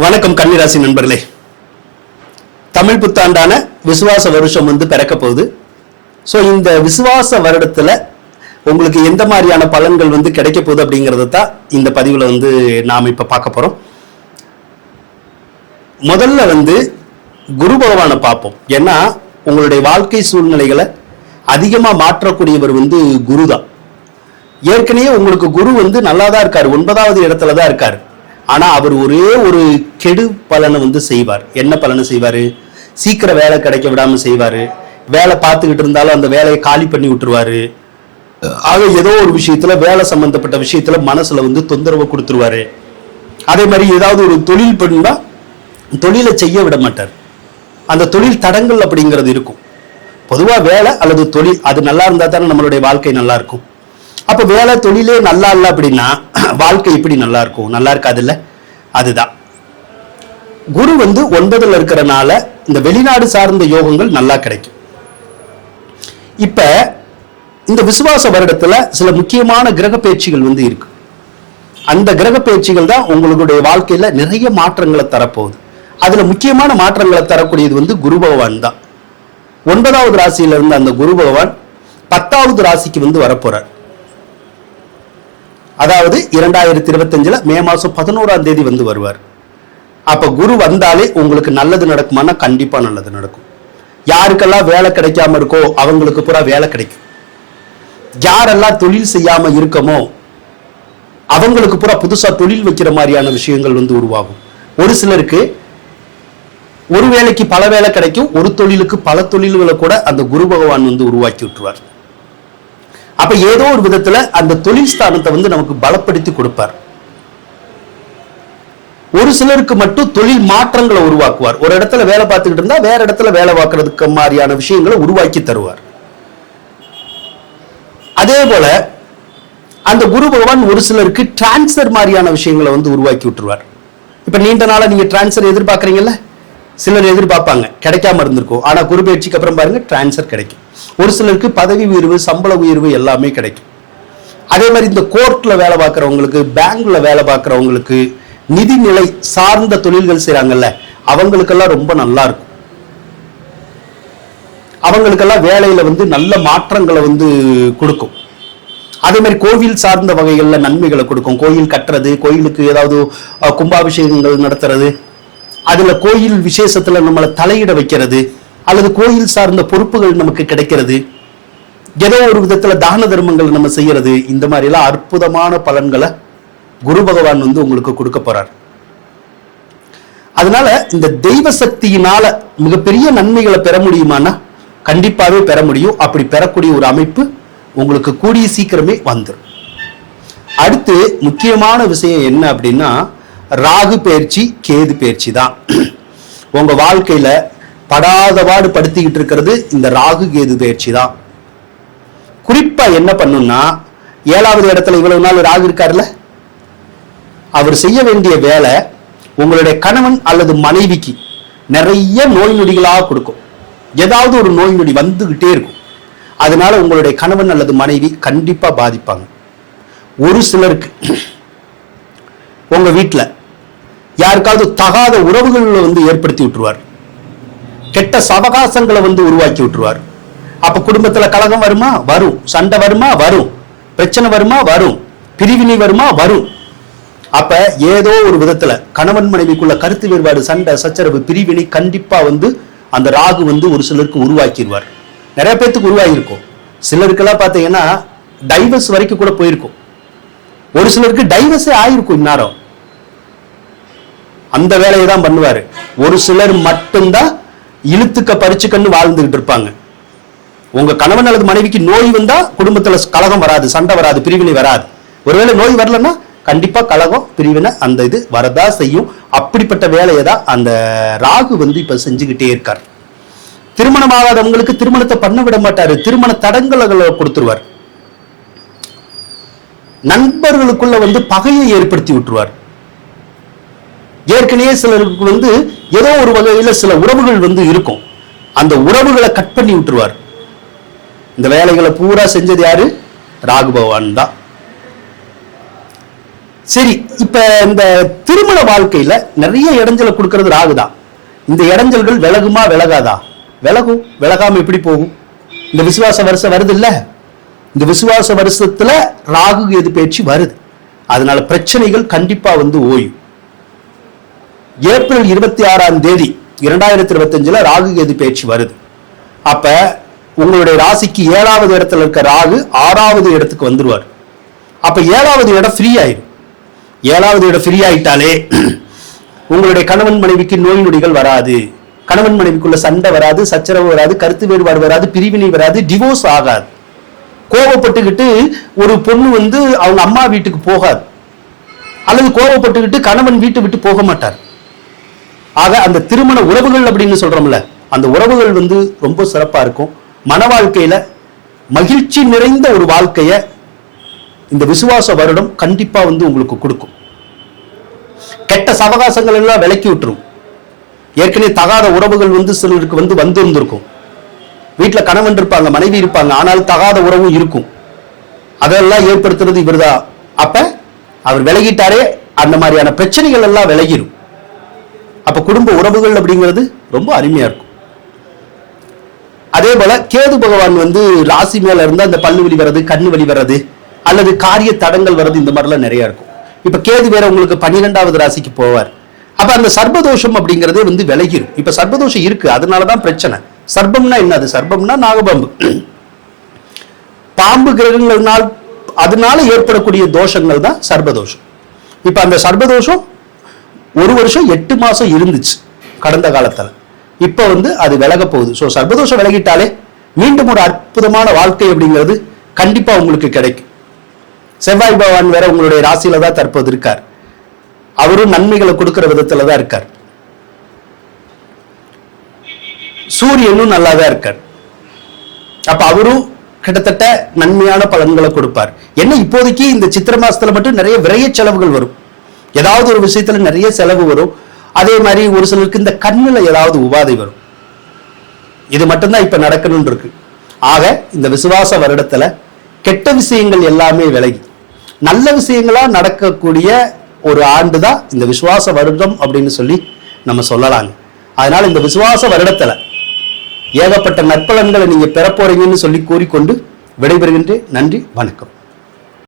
வணக்கம் கன்னிராசி நண்பர்களே. தமிழ் புத்தாண்டான விசுவாச வருஷம் வந்து பிறக்க போகுது. ஸோ இந்த விசுவாச வருடத்தில் உங்களுக்கு எந்த மாதிரியான பலன்கள் வந்து கிடைக்க போகுது அப்படிங்கிறத தான் இந்த பதிவில் வந்து நாம் இப்போ பார்க்க போகிறோம் முதல்ல வந்து குரு பகவானை பார்ப்போம். ஏன்னா உங்களுடைய வாழ்க்கை சூழ்நிலைகளை அதிகமாக மாற்றக்கூடியவர் வந்து குரு தான் ஏற்கனவே உங்களுக்கு குரு வந்து நல்லா தான் இருக்கார். ஒன்பதாவது இடத்துல தான் இருக்கார். ஆனால் அவர் ஒரே ஒரு கெடு பலனை வந்து செய்வார். என்ன பலனை செய்வார்? சீக்கிரம் வேலை கிடைக்க விடாமல் செய்வார். வேலை பார்த்துக்கிட்டு இருந்தாலும் அந்த வேலையை காலி பண்ணி விட்டுருவாரு. ஆக ஏதோ ஒரு விஷயத்துல வேலை சம்பந்தப்பட்ட விஷயத்துல மனசுல வந்து தொந்தரவு கொடுத்துருவாரு. அதே மாதிரி ஏதாவது ஒரு தொழில் பண்ணா தொழிலை செய்ய விட மாட்டார். அந்த தொழில் தடங்கள் அப்படிங்கிறது இருக்கும். பொதுவாக வேலை அல்லது தொழில் அது நல்லா இருந்தால் தானே நம்மளுடைய வாழ்க்கை நல்லா இருக்கும். அப்போ வேலை தொழிலே நல்லா இல்லை அப்படின்னா வாழ்க்கை எப்படி நல்லா இருக்கும். நல்லா இருக்காதுல்ல அதுதான். குரு வந்து ஒன்பதுல இருக்கிறனால இந்த வெளிநாடு சார்ந்த யோகங்கள் நல்லா கிடைக்கும். இப்ப இந்த விசுவாச வருடத்துல சில முக்கியமான கிரக பயிற்சிகள் வந்து இருக்கு. அந்த கிரக பயிற்சிகள் தான் உங்களுடைய வாழ்க்கையில நிறைய மாற்றங்களை தரப்போகுது. அதுல முக்கியமான மாற்றங்களை தரக்கூடியது வந்து குரு பகவான் தான். ஒன்பதாவது ராசியில இருந்த அந்த குரு பகவான் பத்தாவது ராசிக்கு வந்து வரப்போறார். அதாவது இரண்டாயிரத்தி இருபத்தஞ்சுல மே மாசம் பதினோராம் தேதி வந்து வருவார். அப்போ குரு வந்தாலே உங்களுக்கு நல்லது நடக்குமானா கண்டிப்பா நல்லது நடக்கும். யாருக்கெல்லாம் வேலை கிடைக்காம இருக்கோ அவங்களுக்கு பூரா வேலை கிடைக்கும். யாரெல்லாம் தொழில் செய்யாம இருக்கமோ அவங்களுக்கு பூரா புதுசா தொழில் வைக்கிற மாதிரியான விஷயங்கள் வந்து உருவாகும். ஒரு சிலருக்கு ஒரு வேலைக்கு பல வேலை கிடைக்கும் ஒரு தொழிலுக்கு பல தொழில்களை கூட அந்த குரு பகவான் வந்து உருவாக்கி விட்டுருவார். அப்ப ஏதோ ஒரு விதத்துல அந்த தொழில் ஸ்தானத்தை வந்து நமக்கு பலப்படுத்தி கொடுப்பார். ஒரு சிலருக்கு மட்டும் தொழில் மாற்றங்களை உருவாக்குவார். ஒரு இடத்துல வேலை பார்த்துக்கிட்டு இருந்தா வேற இடத்துல வேலை பார்க்கறதுக்கு மாதிரியான விஷயங்களை உருவாக்கி தருவார். அதே போல அந்த குரு பகவான் ஒரு சிலருக்கு டிரான்ஸ்ஃபர் மாதிரியான விஷயங்களை வந்து உருவாக்கி விட்டுருவார். இப்ப நீண்ட நாளா நீங்க டிரான்ஸ்ஃபர் எதிர்பார்க்கறீங்கல்ல? சிலர் எதிர்பார்ப்பாங்க கிடைக்காம இருந்திருக்கும். ஆனா குரு அப்புறம் பாருங்க டிரான்ஸ்ஃபர் கிடைக்கும். ஒரு சிலருக்கு பதவி உயர்வு சம்பள உயர்வு எல்லாமே கிடைக்கும். அதே மாதிரி இந்த கோர்ட்ல வேலை பார்க்குறவங்களுக்கு பேங்க்ல வேலை பார்க்குறவங்களுக்கு நிதிநிலை சார்ந்த தொழில்கள் செய்றாங்கல்ல அவங்களுக்கெல்லாம் ரொம்ப நல்லா இருக்கும். அவங்களுக்கெல்லாம் வேலையில வந்து நல்ல மாற்றங்களை வந்து கொடுக்கும். அதே மாதிரி கோவில் சார்ந்த வகைகள்ல நன்மைகளை கொடுக்கும். கோயில் கட்டுறது கோயிலுக்கு ஏதாவது கும்பாபிஷேகங்கள் நடத்துறது அதுல கோயில் விசேஷத்துல நம்மளை தலையிட வைக்கிறது அல்லது கோயில் சார்ந்த பொறுப்புகள் நமக்கு கிடைக்கிறது. ஏதோ ஒரு விதத்துல தான தர்மங்கள் நம்ம செய்யறது இந்த மாதிரி எல்லாம் அற்புதமான பலன்களை குரு பகவான் வந்து உங்களுக்கு கொடுக்க போறார். அதனால இந்த தெய்வ சக்தியினால மிகப்பெரிய நன்மைகளை பெற முடியுமானா கண்டிப்பாவே பெற முடியும். அப்படி பெறக்கூடிய ஒரு அமைப்பு உங்களுக்கு கூடிய சீக்கிரமே வந்துடும் அடுத்து முக்கியமான விஷயம் என்ன அப்படின்னா ராகு பயிற்சி கேது பயிற்சி தான். உங்க வாழ்க்கையில படாதபாடு படுத்திக்கிட்டு இருக்கிறது இந்த ராகு கேது பயிற்சி தான். குறிப்பா என்ன பண்ணும்னா ஏழாவது இடத்துல இவ்வளவு நாள் ராகு இருக்காருல்ல? அவர் செய்ய வேண்டிய வேலை உங்களுடைய கணவன் அல்லது மனைவிக்கு நிறைய நோய் நொடிகளாக கொடுக்கும். ஏதாவது ஒரு நோய் நொடி வந்துகிட்டே இருக்கும். அதனால உங்களுடைய கணவன் அல்லது மனைவி கண்டிப்பா பாதிப்பாங்க. ஒரு சிலருக்கு உங்க வீட்டில் யாருக்காவது தகாத உறவுகளை வந்து ஏற்படுத்தி விட்டுருவார். கெட்ட சவகாசங்களை வந்து உருவாக்கி விட்டுருவார். அப்ப குடும்பத்துல கலகம் வருமா? வரும். சண்டை வருமா? வரும். பிரச்சனை வருமா? வரும். பிரிவினை வருமா? வரும். அப்ப ஏதோ ஒரு விதத்துல கணவன் மனைவிக்குள்ள கருத்து வேறுபாடு சண்டை சச்சரவு பிரிவினை கண்டிப்பா வந்து அந்த ராகு வந்து ஒரு சிலருக்கு உருவாக்கிடுவார். நிறைய பேர்த்துக்கு உருவாகியிருக்கும். சிலருக்கெல்லாம் பார்த்தீங்கன்னா டைவர்ஸ் வரைக்கும் கூட போயிருக்கும். ஒரு சிலருக்கு டைவர்ஸே ஆயிருக்கும் இந்நேரம். அந்த வேலையை தான் பண்ணுவார். ஒரு சிலர் மட்டும்தான் இழுத்துக்க பறிச்சுக்கன்னு வாழ்ந்துகிட்டு இருப்பாங்க. உங்க கணவன் அல்லது மனைவிக்கு நோய் வந்தா குடும்பத்துல கலகம் வராது சண்டை வராது பிரிவினை வராது. ஒருவேளை நோய் வரலன்னா கண்டிப்பா கலகம் பிரிவினை அந்த இது வரதா செய்யும். அப்படிப்பட்ட வேலையை தான் அந்த ராகு வந்து இப்ப செஞ்சுக்கிட்டே இருக்கார். திருமணம் ஆகாதவங்களுக்கு திருமணத்தை பண்ண விட மாட்டாரு. திருமண தடங்களை கொடுத்துருவார். நண்பர்களுக்குள்ள வந்து பகையை ஏற்படுத்தி விட்டுருவார். ஏற்கனவே சிலருக்கு வந்து ஏதோ ஒரு வகையில் சில உறவுகள் வந்து இருக்கும். அந்த உறவுகளை கட் பண்ணி விட்டுருவார். இந்த வேலைகளை பூரா செஞ்சது யாரு? ராகு பகவான் தான். சரி இப்ப இந்த திருமண வாழ்க்கையில நிறைய இடைஞ்சலை கொடுக்கறது ராகு தான். இந்த இடைஞ்சல்கள் விலகுமா விலகாதா? விலகும். விலகாம எப்படி போகும்? இந்த விசுவாச வருஷம் வருது இல்ல இந்த விசுவாச வருஷத்துல ராகு எது பேச்சு வருது. அதனால பிரச்சனைகள் கண்டிப்பா வந்து ஓயும். ஏப்ரல் இருபத்தி ஆறாம் தேதி இரண்டாயிரத்தி இருபத்தஞ்சுல ராகு கேது பேச்சு வருது. அப்ப உங்களுடைய ராசிக்கு ஏழாவது இடத்துல இருக்க ராகு ஆறாவது இடத்துக்கு வந்துருவார். அப்ப ஏழாவது இடம் ஃப்ரீ ஆயிடும் ஏழாவது இடம் ஃப்ரீ ஆயிட்டாலே உங்களுடைய கணவன் மனைவிக்கு நோய் நொடிகள் வராது. கணவன் மனைவிக்குள்ள சண்டை வராது சச்சரவு வராது கருத்து வேறுபாடு வராது பிரிவினை வராது டிவோர்ஸ் ஆகாது. கோபப்பட்டுக்கிட்டு ஒரு பொண்ணு வந்து அவங்க அம்மா வீட்டுக்கு போகாது. அல்லது கோபப்பட்டுக்கிட்டு கணவன் வீட்டை விட்டு போக மாட்டார். ஆக அந்த திருமண உறவுகள் அப்படின்னு சொல்றோம்ல அந்த உறவுகள் வந்து ரொம்ப சிறப்பா இருக்கும். மன வாழ்க்கையில மகிழ்ச்சி நிறைந்த ஒரு வாழ்க்கைய இந்த விசுவாச வருடம் கண்டிப்பா வந்து உங்களுக்கு கொடுக்கும். கெட்ட சவகாசங்கள் எல்லாம் விலக்கி விட்டுரும். ஏற்கனவே தகாத உறவுகள் வந்து சிலருக்கு வந்து வந்து இருந்திருக்கும். கணவன் இருப்பாங்க மனைவி இருப்பாங்க ஆனால் தகாத உறவும் இருக்கும். அதெல்லாம் ஏற்படுத்துறது இவர்தான். அப்ப அவர் விலகிட்டாரே அந்த மாதிரியான பிரச்சனைகள் எல்லாம் விலகிரும். அப்ப குடும்ப உறவுகள் அப்படிங்கிறது ரொம்ப அருமையா இருக்கும். அதே போல கேது பகவான் வந்து ராசி மேல இருந்து அந்த பல்லு வலி வர்றது கண்ணு வலி வர்றது அல்லது காரிய தடங்கள் வர்றது இந்த மாதிரிலாம் நிறைய இருக்கும். இப்ப கேது வேற உங்களுக்கு பன்னிரெண்டாவது ராசிக்கு போவார். அப்ப அந்த சர்பதோஷம் அப்படிங்கிறதே வந்து விலகிரும். இப்ப இருக்குது இருக்கு அதனாலதான் பிரச்சனை. சர்பம்னா என்னது சர்பம்னா நாகபாம்பு. பாம்பு கிரகங்கள்னால் அதனால ஏற்படக்கூடிய தோஷங்கள் தான் சர்பதோஷம் இப்ப அந்த சர்பதோஷம் ஒரு வருஷம் எட்டு மாதம் இருந்துச்சு கடந்த காலத்தில். இப்போ வந்து அது விலக போகுது. ஸோ சர்வதோஷம் விலகிட்டாலே மீண்டும் ஒரு அற்புதமான வாழ்க்கை அப்படிங்கிறது கண்டிப்பாக உங்களுக்கு கிடைக்கும். செவ்வாய் பகவான் வேற உங்களுடைய ராசியில தான் தற்போது இருக்கார். அவரும் நன்மைகளை கொடுக்கிற விதத்துல தான் இருக்கார். சூரியனும் நல்லா தான் இருக்கார். அப்ப அவரும் கிட்டத்தட்ட நன்மையான பலன்களை கொடுப்பார். என்ன இப்போதைக்கு இந்த சித்திர மாசத்துல மட்டும் நிறைய விரைய செலவுகள் வரும். ஏதாவது ஒரு விஷயத்துல நிறைய செலவு வரும். அதே மாதிரி ஒரு சிலருக்கு இந்த கண்ணுல ஏதாவது உபாதை வரும். இது மட்டும்தான் இப்ப நடக்கணும்னு இருக்கு. ஆக இந்த விசுவாச வருடத்துல கெட்ட விஷயங்கள் எல்லாமே விலகி நல்ல விஷயங்களா நடக்கக்கூடிய ஒரு ஆண்டு தான் இந்த விசுவாச வருடம் அப்படின்னு சொல்லி நம்ம சொல்லலாங்க. அதனால இந்த விசுவாச வருடத்துல ஏகப்பட்ட நற்பலன்களை நீங்க பெற போறீங்கன்னு சொல்லி கூறிக்கொண்டு விடைபெறுகின்றேன். நன்றி வணக்கம்.